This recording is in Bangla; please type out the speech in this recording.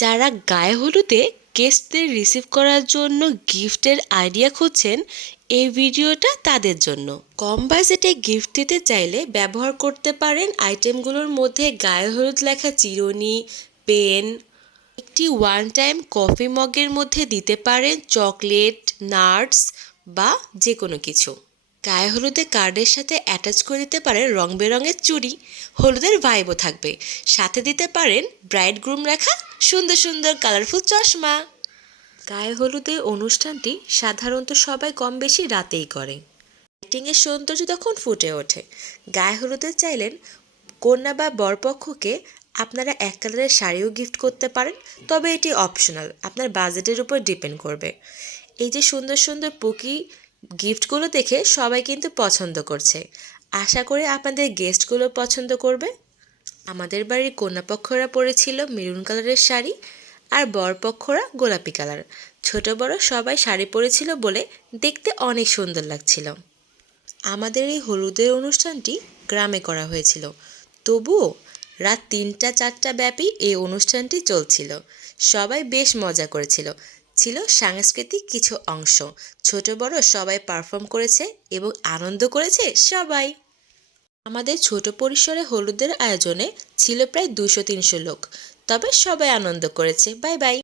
যারা গায়ে হলুদে গেস্টদের রিসিভ করার জন্য গিফটের আইডিয়া খুঁজছেন, এই ভিডিওটা তাদের জন্য। কম বাজেটে গিফট দিতে চাইলে ব্যবহার করতে পারেন আইটেমগুলোর মধ্যে গায়ে হলুদ লেখা চিরুনি, পেন, একটি ওয়ান টাইম কফি মগের মধ্যে দিতে পারেন চকলেট নাটস বা যে কোনো কিছু। গায়ে হলুদে কার্ডের সাথে অ্যাটাচ করে দিতে পারেন রং বেরঙের চুড়ি, হলুদের ভাইবও থাকবে। সাথে দিতে পারেন ব্রাইড গ্রুম রেখা, সুন্দর সুন্দর কালারফুল চশমা। গায়ে হলুদে অনুষ্ঠানটি সাধারণত সবাই কম বেশি রাতেই করে। লাইটিংয়ের সৌন্দর্য তখন ফুটে ওঠে। গায়ে হলুদে চাইলেন কন্যা বা বরপক্ষকে আপনারা এক কালারের শাড়িও গিফট করতে পারেন, তবে এটি অপশনাল আপনার বাজেটের উপর ডিপেন্ড করবে। এই যে সুন্দর সুন্দর পুকি গিফটগুলো দেখে সবাই কিন্তু পছন্দ করছে। আশা করি আপনাদের গেস্টগুলো পছন্দ করবে। আমাদের বাড়ির কন্যাপক্ষরা পরেছিল মেরুন কালারের শাড়ি আর বরপক্ষরা গোলাপি কালার। ছোট বড় সবাই শাড়ি পরেছিল বলে দেখতে অনেক সুন্দর লাগছিল। আমাদের এই হলুদের অনুষ্ঠানটি গ্রামে করা হয়েছিল। তবুও রাত তিনটা চারটা ব্যাপী এই অনুষ্ঠানটি চলছিল। সবাই বেশ মজা করেছিল। ছিল সাংস্কৃতিক কিছু অংশ। ছোট, বড় সবাই পারফর্ম করেছে এবং আনন্দ করেছে সবাই। আমাদের ছোট পরিসরে হলুদের আয়োজনে ছিল প্রায় দুশো তিনশো লোক। তবে সবাই আনন্দ করেছে। Bye bye.